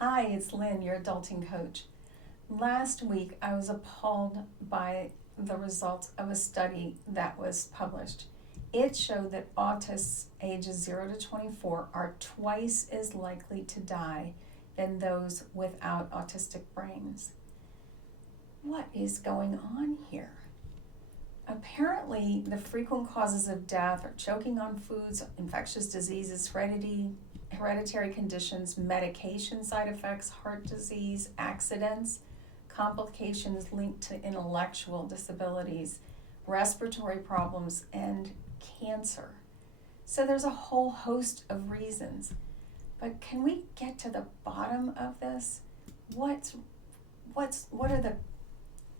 Hi, it's Lynn, your adulting coach. Last week, I was appalled by the results of a study that was published. It showed that autists ages 0 to 24 are twice as likely to die than those without autistic brains. What is going on here? Apparently, the frequent causes of death are choking on foods, infectious diseases, hereditary conditions, medication side effects, heart disease, accidents, complications linked to intellectual disabilities, respiratory problems, and cancer. So there's a whole host of reasons. But can we get to the bottom of this? What are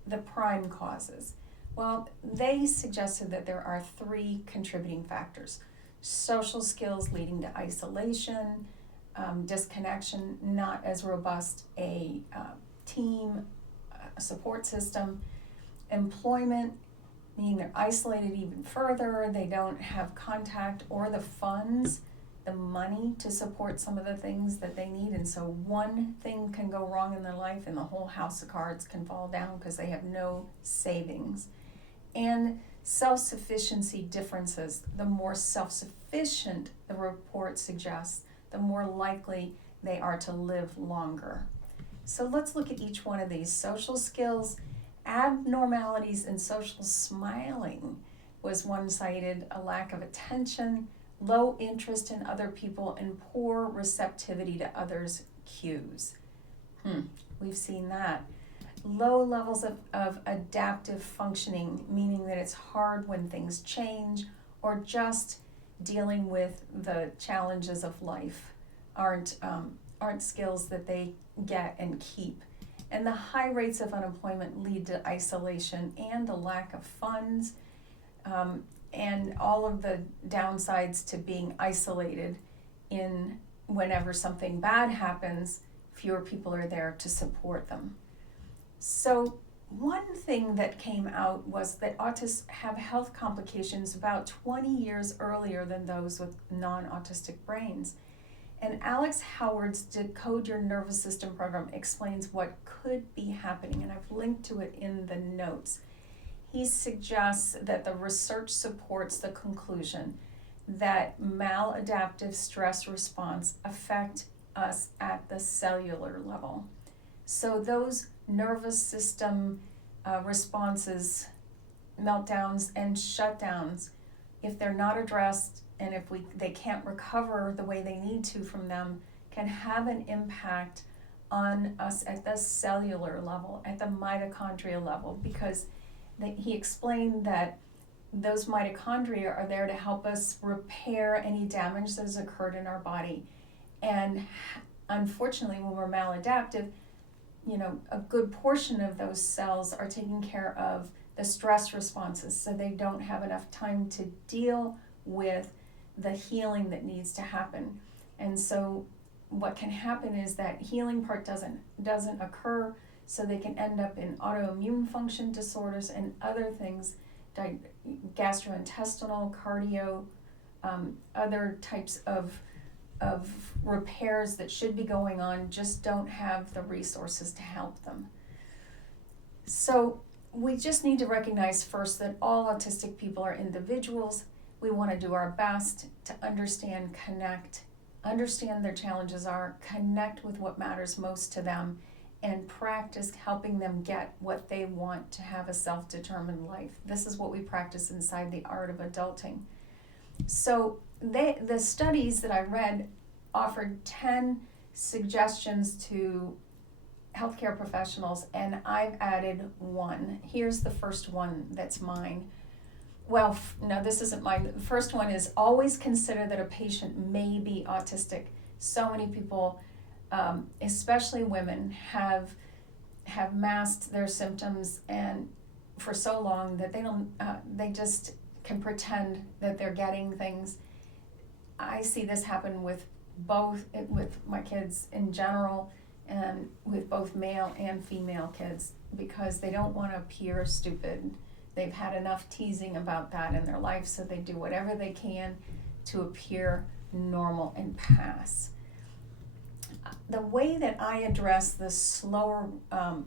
the prime causes? Well, they suggested that there are 3 contributing factors. Social skills leading to isolation, disconnection, not as robust a team support system, employment, meaning they're isolated even further, they don't have contact or the funds, the money to support some of the things that they need, and so one thing can go wrong in their life and the whole house of cards can fall down because they have no savings. And self-sufficiency differences. The more self-sufficient the report suggests, the more likely they are to live longer. So let's look at each one of these. Social skills, abnormalities in social smiling was one cited, a lack of attention, low interest in other people, and poor receptivity to others' cues. We've seen that. Low levels of adaptive functioning, meaning that it's hard when things change or just dealing with the challenges of life aren't skills that they get and keep. And the high rates of unemployment lead to isolation and a lack of funds, and all of the downsides to being isolated in whenever something bad happens, fewer people are there to support them. So one thing that came out was that autists have health complications about 20 years earlier than those with non-autistic brains. And Alex Howard's Decode Your Nervous System program explains what could be happening, and I've linked to it in the notes. He suggests that the research supports the conclusion that maladaptive stress response affect us at the cellular level. So those nervous system responses, meltdowns and shutdowns, if they're not addressed and if they can't recover the way they need to from them, can have an impact on us at the cellular level, at the mitochondria level, because he explained that those mitochondria are there to help us repair any damage that has occurred in our body. And unfortunately, when we're maladaptive, a good portion of those cells are taking care of the stress responses, so they don't have enough time to deal with the healing that needs to happen. And so what can happen is that healing part doesn't occur, so they can end up in autoimmune function disorders and other things, gastrointestinal, cardio, other types of repairs that should be going on just don't have the resources to help them. So we just need to recognize first that all autistic people are individuals. We want to do our best to understand, connect, understand their challenges are, connect with what matters most to them, and practice helping them get what they want to have a self-determined life. This is what we practice inside the art of adulting. So the studies that I read offered 10 suggestions to healthcare professionals, and I've added one. Here's the first one that's mine. Well, no, this isn't mine. The first one is always consider that a patient may be autistic. So many people, especially women, have masked their symptoms and for so long that they just can pretend that they're getting things. I see this happen with my kids in general, and with both male and female kids, because they don't want to appear stupid. They've had enough teasing about that in their life, so they do whatever they can to appear normal and pass. the way that I address the slower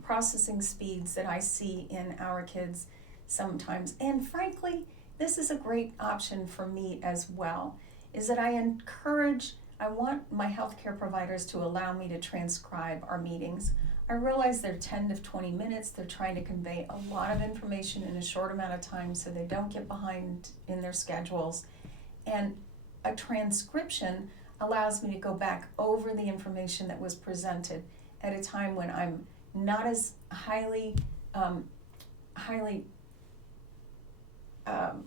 processing speeds that I see in our kids sometimes, and frankly, this is a great option for me as well, is that I want my healthcare providers to allow me to transcribe our meetings. I realize they're 10 to 20 minutes. They're trying to convey a lot of information in a short amount of time so they don't get behind in their schedules. And a transcription allows me to go back over the information that was presented at a time when I'm not as highly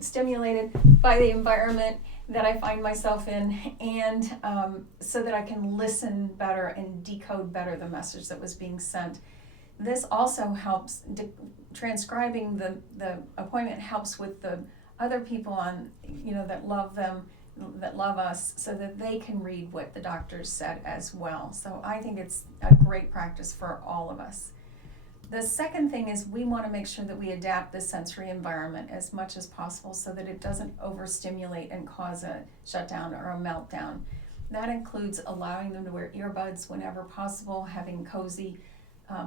stimulated by the environment that I find myself in, and so that I can listen better and decode better the message that was being sent. This also helps, transcribing the appointment helps with the other people on, that love them, that love us, so that they can read what the doctors said as well. So I think it's a great practice for all of us. The second thing is we want to make sure that we adapt the sensory environment as much as possible so that it doesn't overstimulate and cause a shutdown or a meltdown. That includes allowing them to wear earbuds whenever possible, having cozy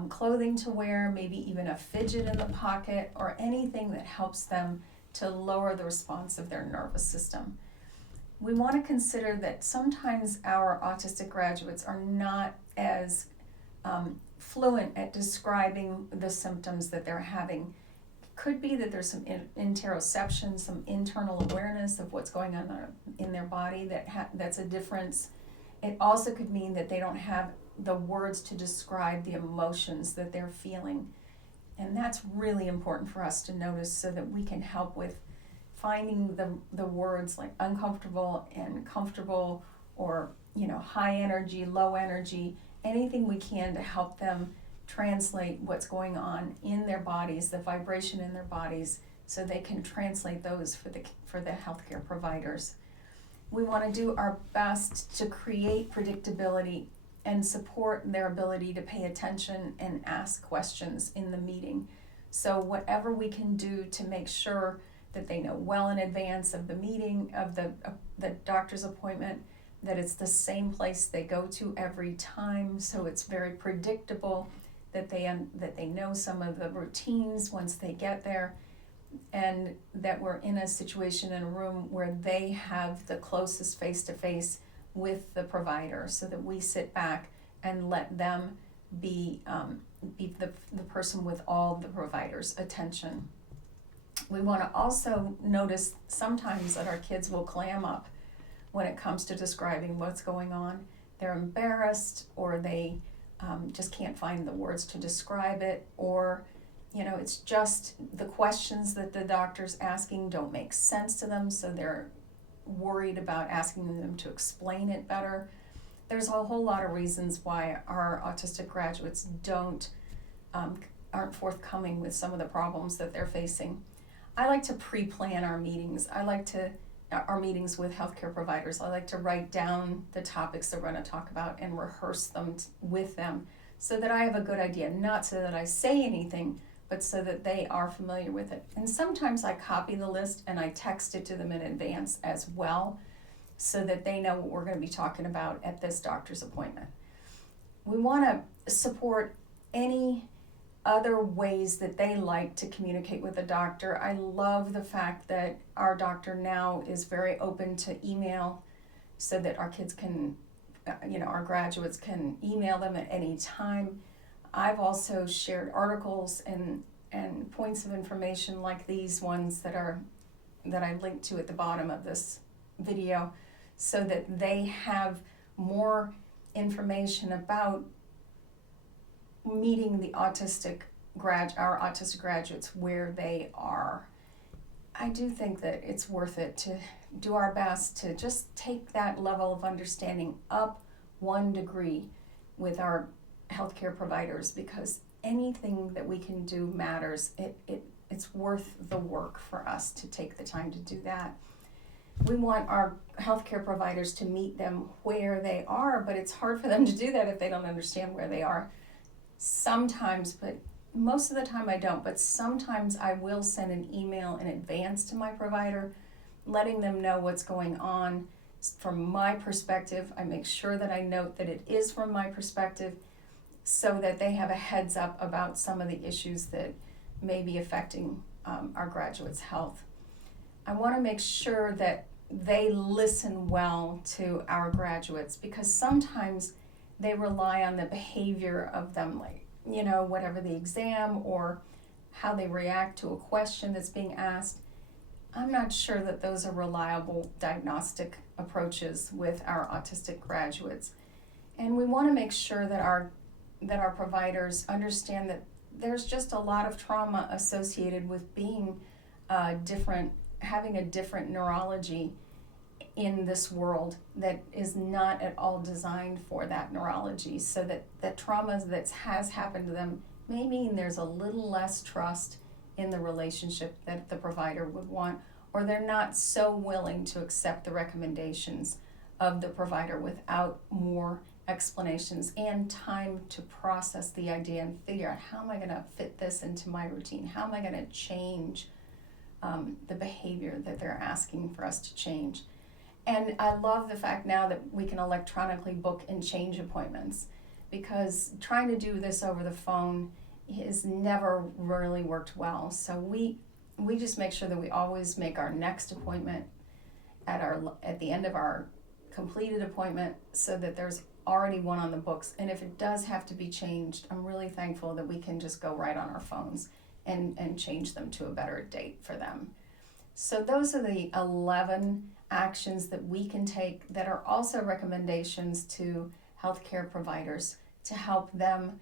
clothing to wear, maybe even a fidget in the pocket, or anything that helps them to lower the response of their nervous system. We want to consider that sometimes our autistic graduates are not as fluent at describing the symptoms that they're having. Could be that there's some interoception, some internal awareness of what's going on in their body that's a difference. It also could mean that they don't have the words to describe the emotions that they're feeling. And that's really important for us to notice so that we can help with finding the words like uncomfortable and comfortable, or high energy, low energy, anything we can to help them translate what's going on in their bodies, the vibration in their bodies, so they can translate those for the healthcare providers. We want to do our best to create predictability and support their ability to pay attention and ask questions in the meeting. So whatever we can do to make sure that they know well in advance of the meeting, of the doctor's appointment, that it's the same place they go to every time, so it's very predictable, that they know some of the routines once they get there, and that we're in a situation in a room where they have the closest face-to-face with the provider, so that we sit back and let them be the person with all the provider's attention. We want to also notice sometimes that our kids will clam up when it comes to describing what's going on. They're embarrassed, or they just can't find the words to describe it, or it's just the questions that the doctor's asking don't make sense to them, so they're worried about asking them to explain it better. There's a whole lot of reasons why our autistic graduates aren't forthcoming with some of the problems that they're facing. I like to pre-plan our meetings. Our meetings with healthcare providers. I like to write down the topics that we're going to talk about and rehearse them with them, so that I have a good idea, not so that I say anything, but so that they are familiar with it. And sometimes I copy the list and I text it to them in advance as well, so that they know what we're going to be talking about at this doctor's appointment. We want to support any other ways that they like to communicate with the doctor. I love the fact that our doctor now is very open to email, so that our kids can, our graduates can email them at any time. I've also shared articles and points of information like these ones that I linked to at the bottom of this video, so that they have more information about meeting our autistic graduates where they are. I do think that it's worth it to do our best to just take that level of understanding up 1 degree with our healthcare providers, because anything that we can do matters. It's worth the work for us to take the time to do that. We want our healthcare providers to meet them where they are, but it's hard for them to do that if they don't understand where they are. Sometimes, but most of the time I don't, but sometimes I will send an email in advance to my provider, letting them know what's going on, from my perspective. I make sure that I note that it is from my perspective so that they have a heads up about some of the issues that may be affecting our graduates' health. I want to make sure that they listen well to our graduates, because sometimes they rely on the behavior of them, like, whatever the exam or how they react to a question that's being asked. I'm not sure that those are reliable diagnostic approaches with our autistic graduates. And we want to make sure that our providers understand that there's just a lot of trauma associated with being having a different neurology in this world that is not at all designed for that neurology. So that trauma that has happened to them may mean there's a little less trust in the relationship that the provider would want, or they're not so willing to accept the recommendations of the provider without more explanations and time to process the idea and figure out, how am I going to fit this into my routine? How am I going to change the behavior that they're asking for us to change? And I love the fact now that we can electronically book and change appointments, because trying to do this over the phone has never really worked well. So we just make sure that we always make our next appointment at the end of our completed appointment, so that there's already one on the books. And if it does have to be changed, I'm really thankful that we can just go right on our phones and change them to a better date for them. So those are the 11 actions that we can take that are also recommendations to healthcare providers to help them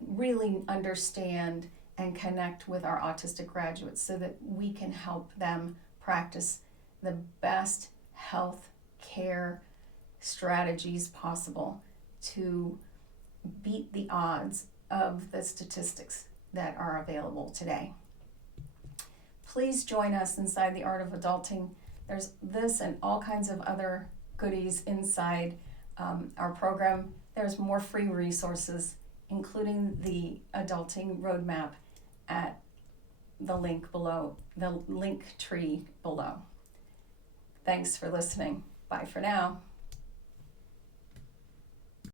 really understand and connect with our autistic graduates, so that we can help them practice the best health care strategies possible to beat the odds of the statistics that are available today. Please join us inside the Art of Adulting. There's this and all kinds of other goodies inside our program. There's more free resources, including the Adulting Roadmap, at the link below, the link tree below. Thanks for listening. Bye for now.